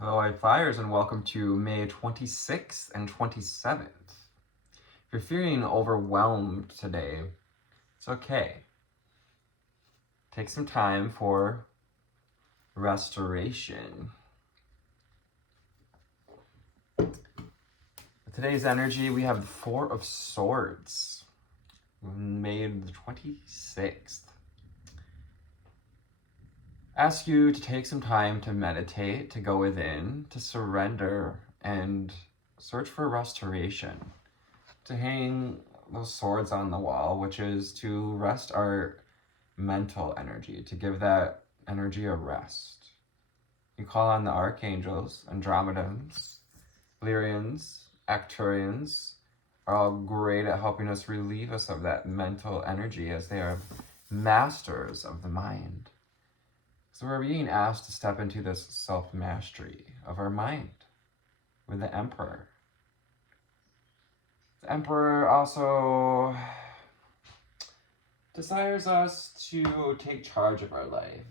Hello, White Flyers, and welcome to May 26th and 27th. If you're feeling overwhelmed today, it's okay. Take some time for restoration. With today's energy, we have the Four of Swords, May the 26th. Ask you to take some time to meditate, to go within, to surrender, and search for restoration. To hang those swords on the wall, which is to rest our mental energy, to give that energy a rest. You call on the archangels, Andromedans, Lyrians, Acturians, are all great at helping us relieve us of that mental energy, as they are masters of the mind. So we're being asked to step into this self-mastery of our mind with the Emperor. The Emperor also desires us to take charge of our life,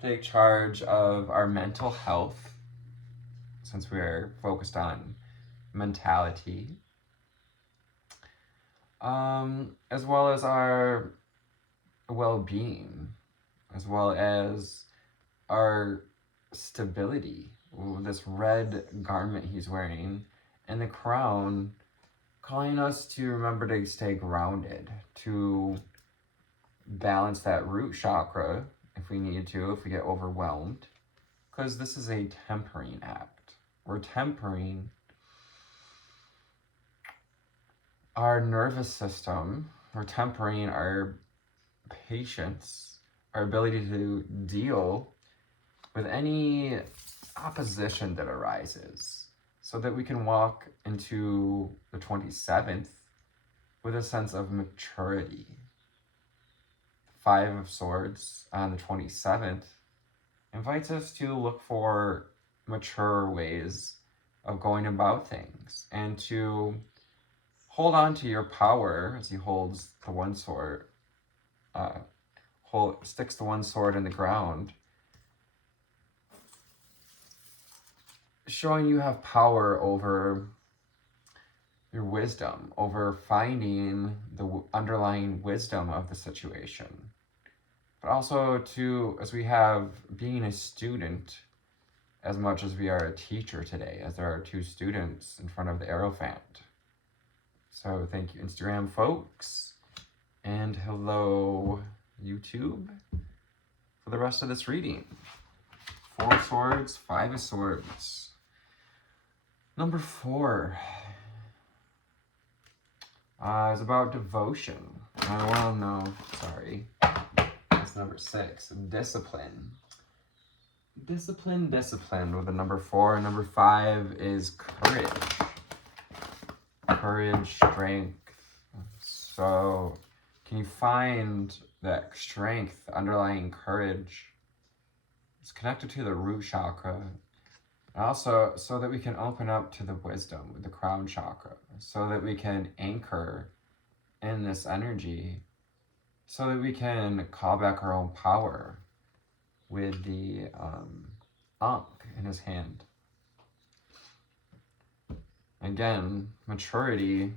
take charge of our mental health, since we're focused on mentality, as well as our well-being, as well as our stability. Ooh, this red garment he's wearing and the crown, calling us to remember to stay grounded, to balance that root chakra if we need to, if we get overwhelmed, because this is a tempering act. We're tempering our nervous system, we're tempering our patience, our ability to deal with any opposition that arises, so that we can walk into the 27th with a sense of maturity. Five of Swords on the 27th invites us to look for mature ways of going about things and to hold on to your power as he holds the one sword, sticks the one sword in the ground, showing you have power over your wisdom, over finding the underlying wisdom of the situation. But also to, as we have being a student as much as we are a teacher today, as there are two students in front of the Aerophant. So thank you, Instagram folks, and hello, YouTube, for the rest of this reading. Four of Swords, Five of Swords. Number 4 is about devotion. It's number 6, discipline. Discipline with the number 4. Number 5 is courage. Courage, strength. So can you find that strength, underlying courage? It's connected to the root chakra. And also, so that we can open up to the wisdom with the crown chakra, so that we can anchor in this energy, so that we can call back our own power with the Ankh in his hand. Again, maturity,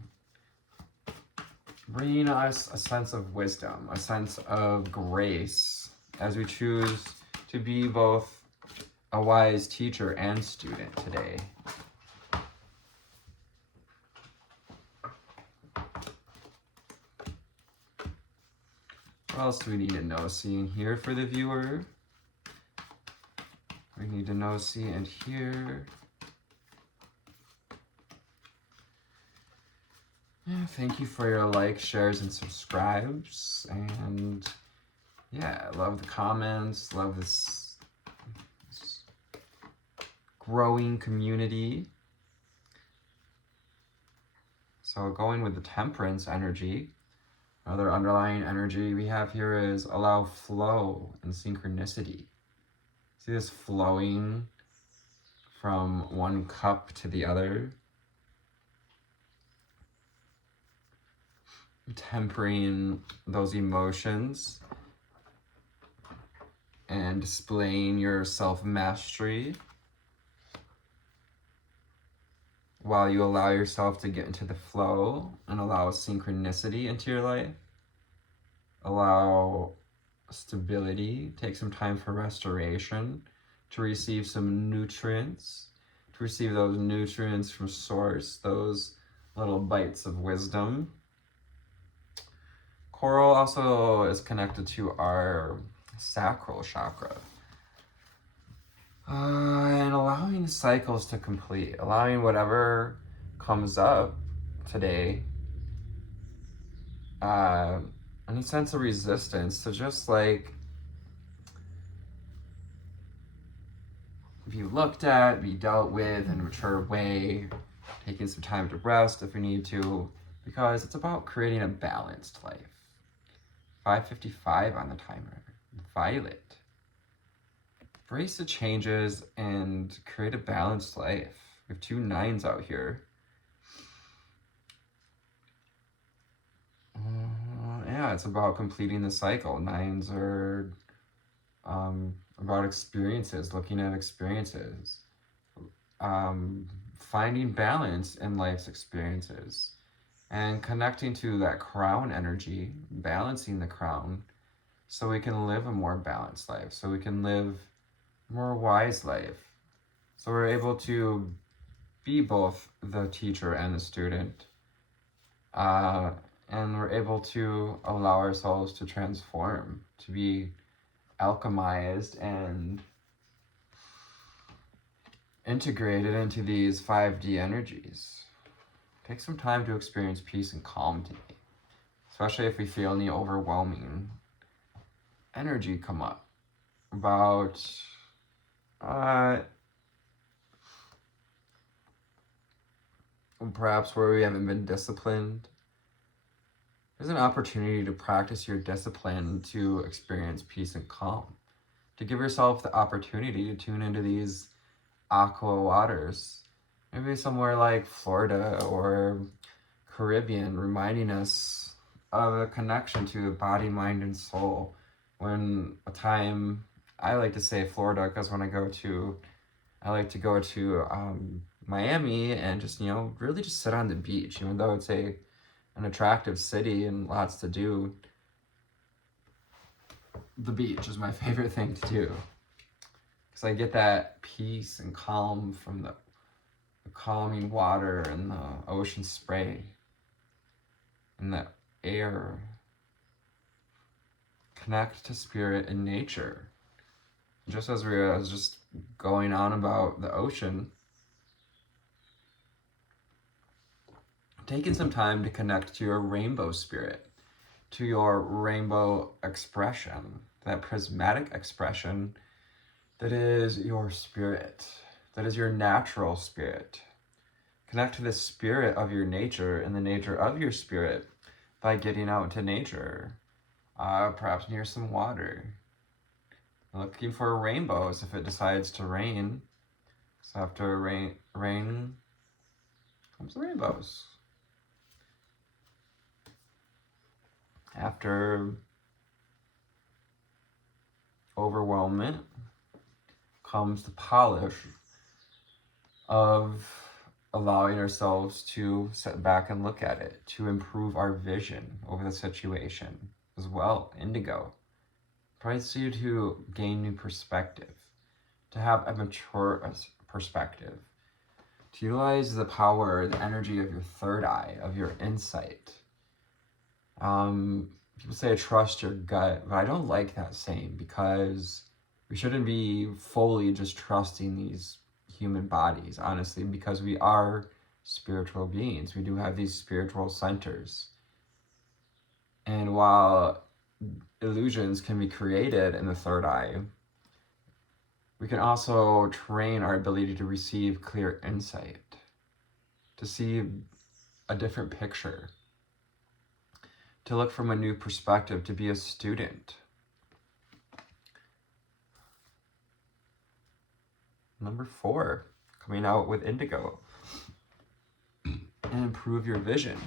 bringing us a sense of wisdom, a sense of grace, as we choose to be both a wise teacher and student today. What else do we need to know, see, and hear for the viewer? We need to know, see, and hear. Yeah, thank you for your likes, shares, and subscribes. And yeah, I love the comments, love this growing community. So going with the temperance energy, another underlying energy we have here is allow flow and synchronicity. See this flowing from one cup to the other, tempering those emotions and displaying your self-mastery. while you allow yourself to get into the flow and allow synchronicity into your life. Allow stability, take some time for restoration, to receive some nutrients, to receive those nutrients from source, those little bites of wisdom. Coral also is connected to our sacral chakra. And allowing cycles to complete, allowing whatever comes up today, any sense of resistance to just like be looked at, be dealt with in a mature way, taking some time to rest if we need to, because it's about creating a balanced life. 5:55 on the timer. Violet. Embrace the changes and create a balanced life. We have 2 9s out here. Yeah, it's about completing the cycle. 9s are about experiences, looking at experiences, finding balance in life's experiences, and connecting to that crown energy, balancing the crown, so we can live a more balanced life, so we can live a more wise life, so we're able to be both the teacher and the student, and we're able to allow ourselves to transform, to be alchemized and integrated into these 5D energies. Take some time to experience peace and calm today, especially if we feel any overwhelming energy come up about perhaps where we haven't been disciplined. There's an opportunity to practice your discipline to experience peace and calm, to give yourself the opportunity to tune into these aqua waters, maybe somewhere like Florida or Caribbean, reminding us of a connection to body, mind, and soul. When a time, I like to say Florida because when I like to go to Miami and just, really just sit on the beach, even though it's an attractive city and lots to do. The beach is my favorite thing to do because I get that peace and calm from the calming water and the ocean spray and the air. Connect to spirit and nature. Just as I was just going on about the ocean, taking some time to connect to your rainbow spirit, to your rainbow expression, that prismatic expression that is your spirit, that is your natural spirit. Connect to the spirit of your nature and the nature of your spirit by getting out into nature, perhaps near some water. Looking for rainbows if it decides to rain. So after rain comes the rainbows. After overwhelmment comes the polish of allowing ourselves to sit back and look at it, to improve our vision over the situation as well. Indigo invites you to gain new perspective, to have a mature perspective, to utilize the power, the energy of your third eye, of your insight. People say trust your gut, but I don't like that saying because we shouldn't be fully just trusting these human bodies, honestly, because we are spiritual beings. We do have these spiritual centers. And while illusions can be created in the third eye, we can also train our ability to receive clear insight, to see a different picture, to look from a new perspective, to be a student. Number 4, coming out with indigo, and improve your vision.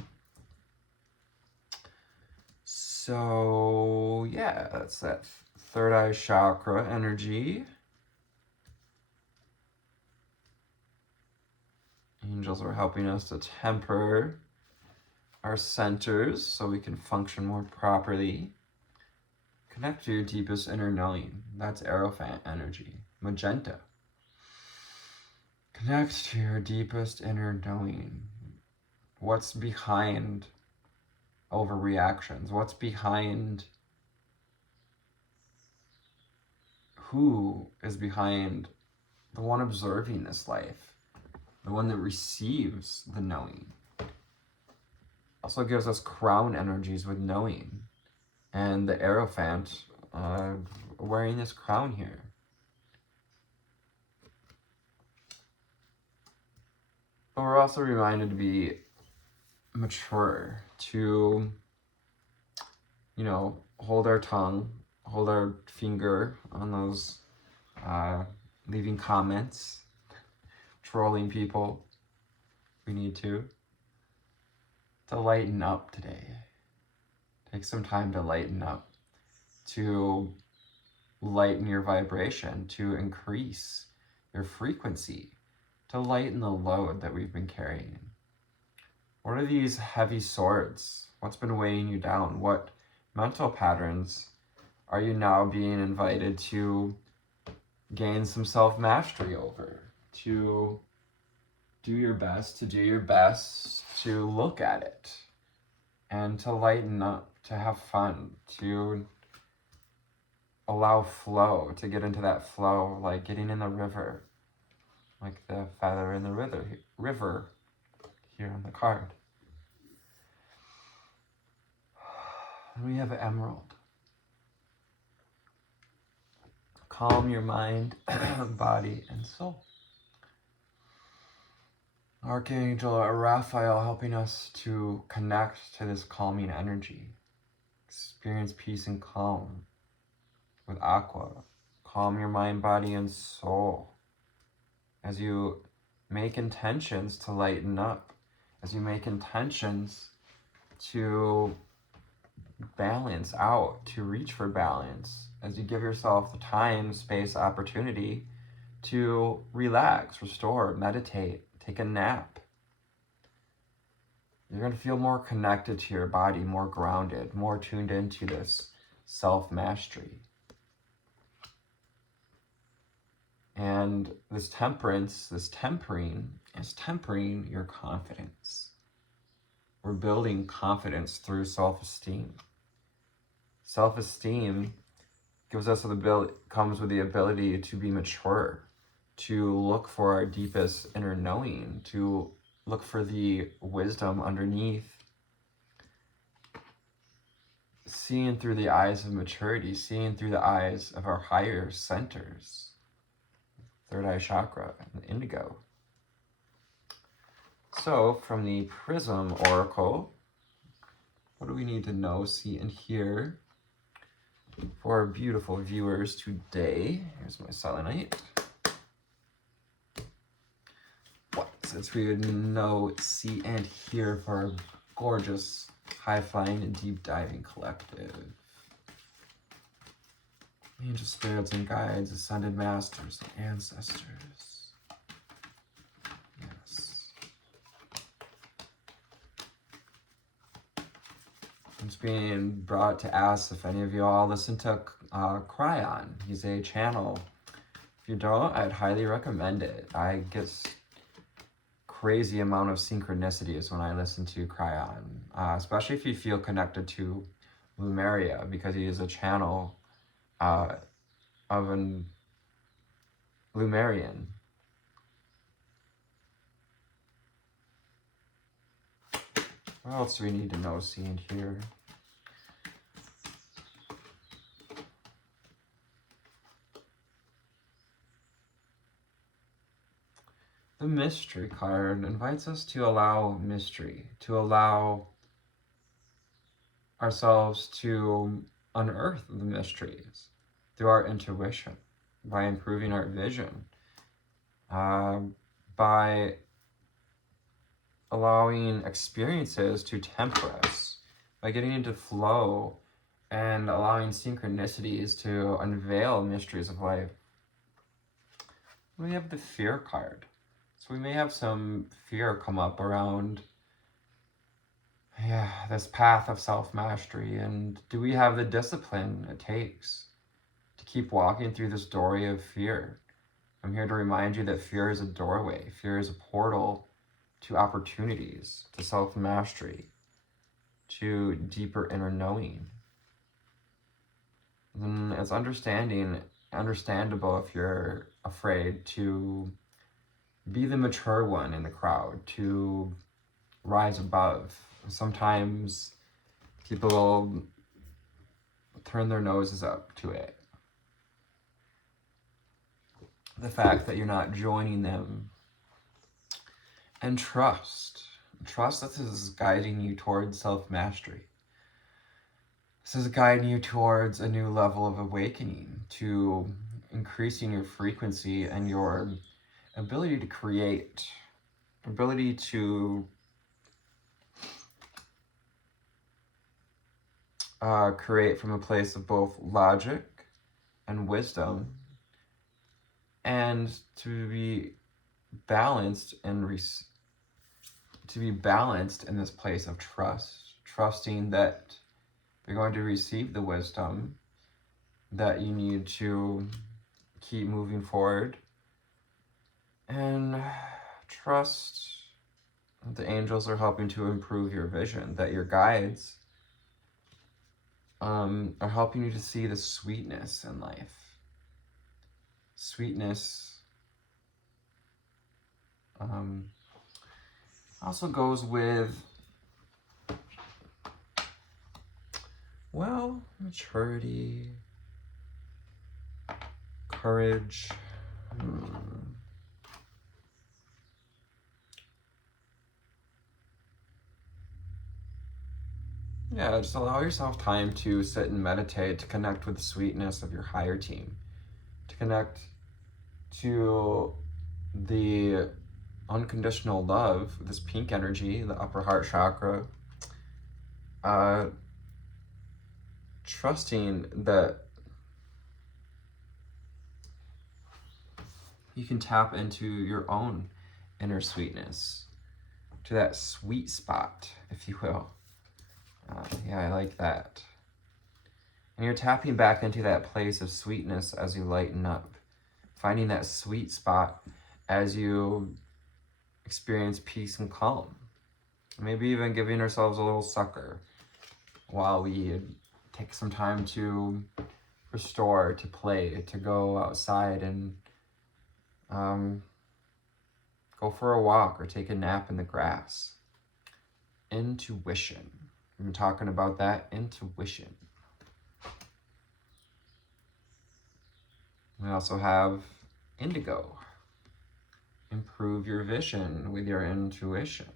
So yeah, that's that third eye chakra energy. And archangels are helping us to temper our centers so we can function more properly. Connect to your deepest inner knowing. That's Aerophant energy. Magenta. Connect to your deepest inner knowing. What's behind overreactions? What's behind? Who is behind the one observing this life? The one that receives the knowing. Also gives us crown energies with knowing. And the Aerophant wearing this crown here. But we're also reminded to be mature, to, hold our tongue, hold our finger on those leaving comments, trolling people. We need to lighten up today. Take some time to lighten up, to lighten your vibration, to increase your frequency, to lighten the load that we've been carrying. What are these heavy swords? What's been weighing you down? What mental patterns are you now being invited to gain some self-mastery over? To do your best, to look at it and to lighten up, to have fun, to allow flow, to get into that flow, like getting in the river, like the feather in the river here on the card. And we have Emerald. Calm your mind, body, and soul. Archangel Raphael helping us to connect to this calming energy. Experience peace and calm with Aqua. Calm your mind, body, and soul as you make intentions to lighten up, as you make intentions to balance out, to reach for balance, as you give yourself the time, space, opportunity to relax, restore, meditate, take a nap. You're going to feel more connected to your body, more grounded, more tuned into this self-mastery. And this temperance, this tempering, is tempering your confidence. We're building confidence through self-esteem. Self-esteem gives us comes with the ability to be mature, to look for our deepest inner knowing, to look for the wisdom underneath, seeing through the eyes of maturity, seeing through the eyes of our higher centers, third eye chakra, and the indigo. So from the Prism Oracle, what do we need to know, see, and hear for our beautiful viewers today? Here's my selenite. What since we would know, see, and hear for our gorgeous, high-flying, and deep-diving collective. Angel spirits and guides, ascended masters, and ancestors. Yes. It's being brought to ask if any of you all listen to Cryon. He's a channel. If you don't, I'd highly recommend it. I get crazy amount of synchronicities when I listen to Cryon, especially if you feel connected to Lumeria, because he is a channel of an Lumerian. What else do we need to know, see, and hear? The mystery card invites us to allow mystery, to allow ourselves to unearth the mysteries through our intuition, by improving our vision, by allowing experiences to temper us, by getting into flow and allowing synchronicities to unveil mysteries of life. We have the Fear card. It's So we may have some fear come up around, this path of self-mastery, and do we have the discipline it takes to keep walking through this doorway of fear? I'm here to remind you that fear is a doorway. Fear is a portal to opportunities, to self-mastery, to deeper inner knowing. Then it's understandable if you're afraid to be the mature one in the crowd, to rise above. Sometimes people will turn their noses up to it. The fact that you're not joining them. And trust that this is guiding you towards self-mastery. This is guiding you towards a new level of awakening, to increasing your frequency and your ability to create, ability to create from a place of both logic and wisdom, and to be balanced and to be balanced in this place of trust, trusting that you're going to receive the wisdom that you need to keep moving forward, and trust that the angels are helping to improve your vision, that your guides are helping you to see the sweetness in life. Sweetness also goes with, well, maturity, courage. Yeah, just allow yourself time to sit and meditate, to connect with the sweetness of your higher team, to connect to the unconditional love, this pink energy, the upper heart chakra, trusting that you can tap into your own inner sweetness, to that sweet spot, if you will. Yeah, I like that. And you're tapping back into that place of sweetness as you lighten up, finding that sweet spot as you experience peace and calm. Maybe even giving ourselves a little sucker while we take some time to restore, to play, to go outside and go for a walk or take a nap in the grass. Intuition. We've been talking about that, intuition. We also have indigo. Improve your vision with your intuition.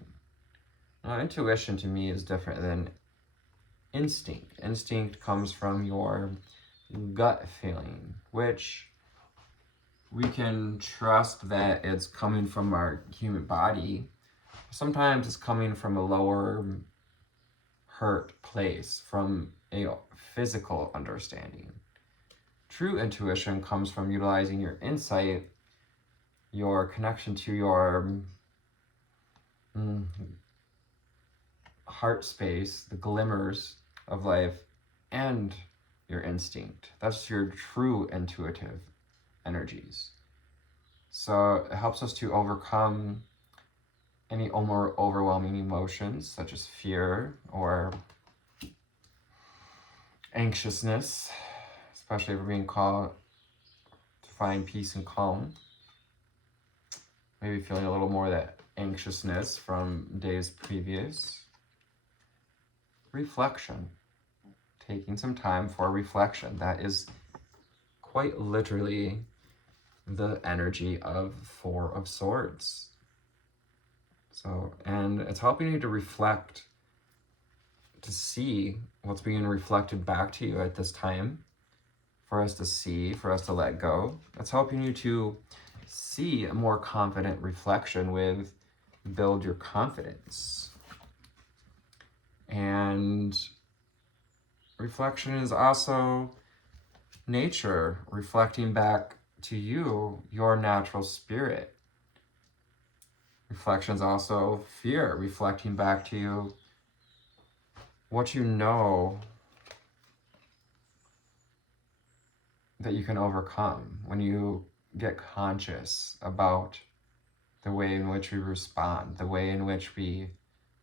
Now, intuition to me is different than instinct. Instinct comes from your gut feeling, which we can trust that it's coming from our human body. Sometimes it's coming from a lower hurt place, from a physical understanding. True intuition comes from utilizing your insight, your connection to your heart space, the glimmers of life, and your instinct. That's your true intuitive energies. So it helps us to overcome any more overwhelming emotions, such as fear or anxiousness, especially if we're being called to find peace and calm. Maybe feeling a little more of that anxiousness from days previous. Reflection. Taking some time for reflection. That is quite literally the energy of Four of Swords. So, and it's helping you to reflect, to see what's being reflected back to you at this time, for us to see, for us to let go. It's helping you to see a more confident reflection with build your confidence. And reflection is also nature reflecting back to you, your natural spirit. Reflection's also fear, reflecting back to you what you know that you can overcome when you get conscious about the way in which we respond, the way in which we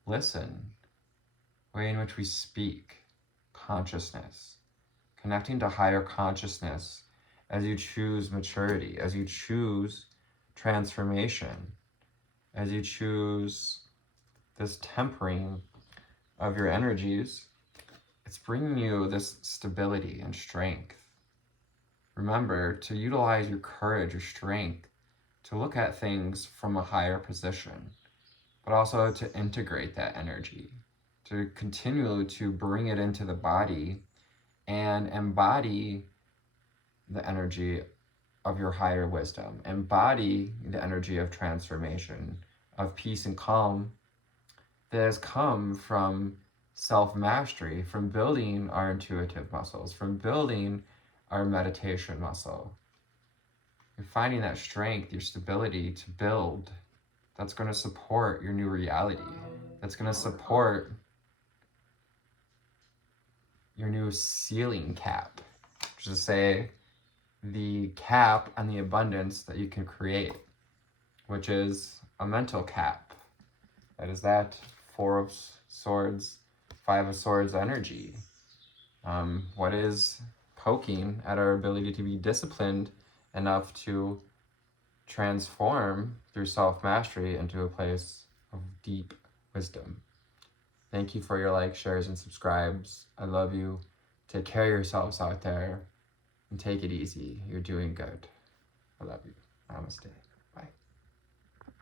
listen, the way in which we speak. Consciousness, connecting to higher consciousness as you choose maturity, as you choose transformation, as you choose this tempering of your energies. It's bringing you this stability and strength. Remember to utilize your courage, your strength, to look at things from a higher position, but also to integrate that energy, to continue to bring it into the body and embody the energy of your higher wisdom, embody the energy of transformation, of peace and calm that has come from self-mastery, from building our intuitive muscles, from building our meditation muscle. You're finding that strength, your stability to build, that's going to support your new reality, that's going to support your new ceiling cap, which is to say the cap on the abundance that you can create, which is a mental cap. That is that Four of Swords, Five of Swords energy. What is poking at our ability to be disciplined enough to transform through self-mastery into a place of deep wisdom. Thank you for your likes, shares, and subscribes. I love you. Take care of yourselves out there and take it easy. You're doing good. I love you. Namaste.